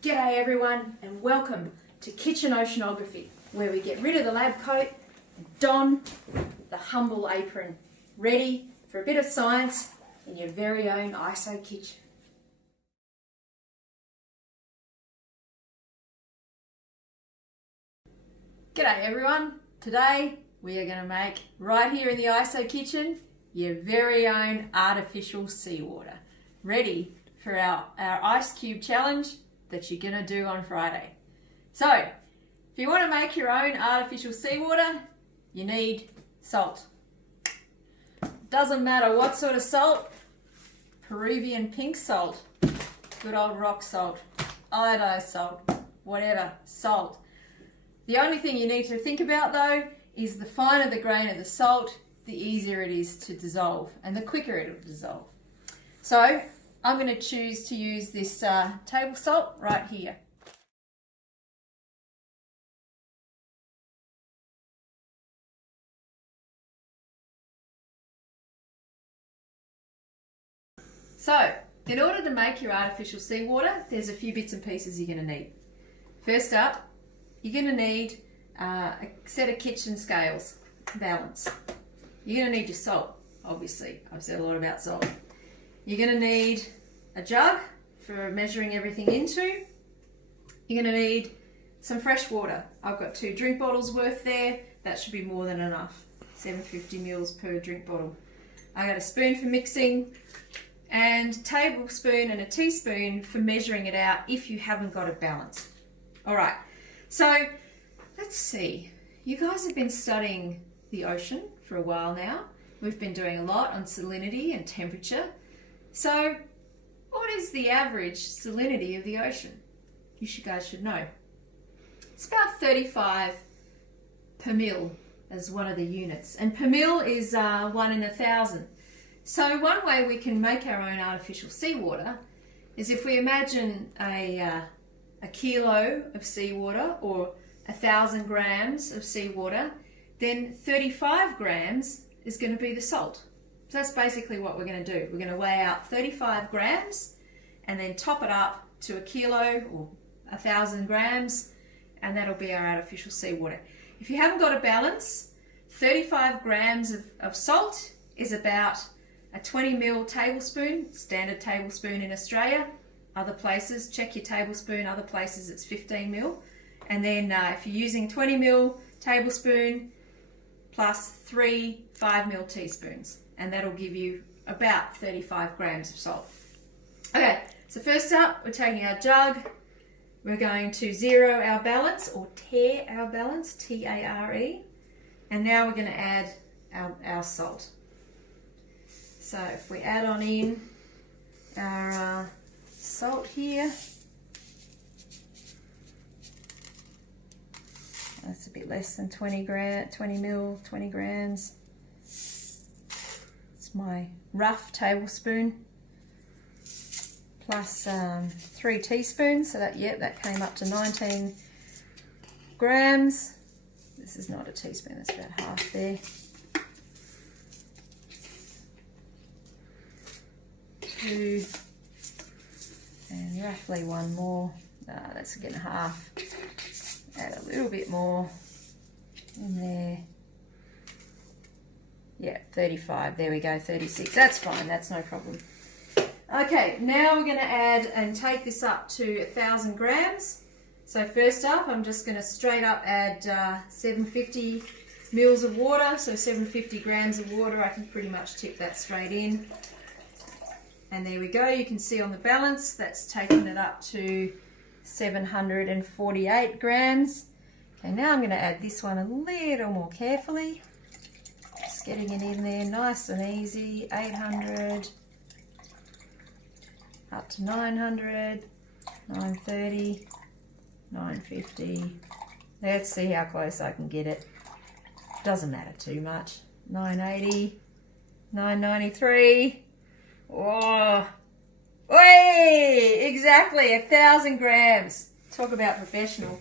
G'day everyone and welcome to Kitchen Oceanography, where we get rid of the lab coat and don the humble apron, ready for a bit of science in your very own ISO kitchen. G'day everyone, today we are going to make, right here in the ISO kitchen, your very own artificial seawater, ready for our ice cube challenge that you're going to do on Friday. So, if you want to make your own artificial seawater, you need salt. Doesn't matter what sort of salt, Peruvian pink salt, good old rock salt, iodized salt, whatever, salt. The only thing you need to think about though is the finer the grain of the salt, the easier it is to dissolve and the quicker it will dissolve. So, I'm going to choose to use this table salt right here. So, in order to make your artificial seawater, there's a few bits and pieces you're going to need. First up, you're going to need a set of kitchen scales, balance. You're going to need your salt, obviously. I've said a lot about salt. You're going to need a jug for measuring everything into. You're going to need some fresh water. I've got 2 drink bottles worth there. That should be more than enough. 750 mils per drink bottle. I got a spoon for mixing and a tablespoon and a teaspoon for measuring it out if you haven't got it balanced. All right, so let's see. You guys have been studying the ocean for a while now. We've been doing a lot on salinity and temperature. So what is the average salinity of the ocean? You guys should know. It's about 35 per mil as one of the units. And per mil is 1 in 1,000. So one way we can make our own artificial seawater is if we imagine a kilo of seawater or 1,000 grams of seawater, then 35 grams is going to be the salt. So that's basically what we're going to do. We're going to weigh out 35 grams and then top it up to a kilo or 1,000 grams, and that'll be our artificial seawater. If you haven't got a balance, 35 grams of salt is about a 20 ml tablespoon, standard tablespoon in Australia. Other places, check your tablespoon, other places it's 15 ml. And then if you're using 20 ml tablespoon plus 3 5 ml teaspoons, and that'll give you about 35 grams of salt. Okay, so first up, we're taking our jug. We're going to zero our balance or tare our balance, T-A-R-E. And now we're going to add our salt. So if we add on in our salt here, that's a bit less than 20 grams. It's my rough tablespoon plus 3 teaspoons. So that came up to 19 grams. This is not a teaspoon, that's about half there. 2 and roughly 1 more. That's again half. Add a little bit more in there. Yeah, 35. There we go, 36. That's fine, that's no problem. Okay, now we're going to add and take this up to 1,000 grams. So first up, I'm just going to straight up add 750 mils of water. So 750 grams of water, I can pretty much tip that straight in. And there we go, you can see on the balance, that's taken it up to 748 grams. Okay, now I'm going to add this one a little more carefully. Just getting it in there nice and easy. 800, up to 900, 930, 950. Let's see how close I can get it. Doesn't matter too much. 980, 993. Oh, way! Exactly, 1,000 grams. Talk about professional.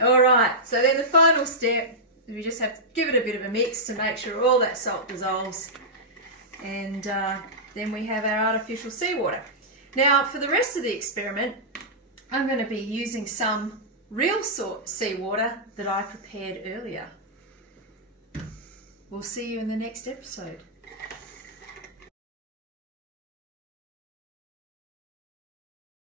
All right, so then the final step, we just have to give it a bit of a mix to make sure all that salt dissolves. And then we have our artificial seawater. Now, for the rest of the experiment, I'm going to be using some real seawater that I prepared earlier. We'll see you in the next episode.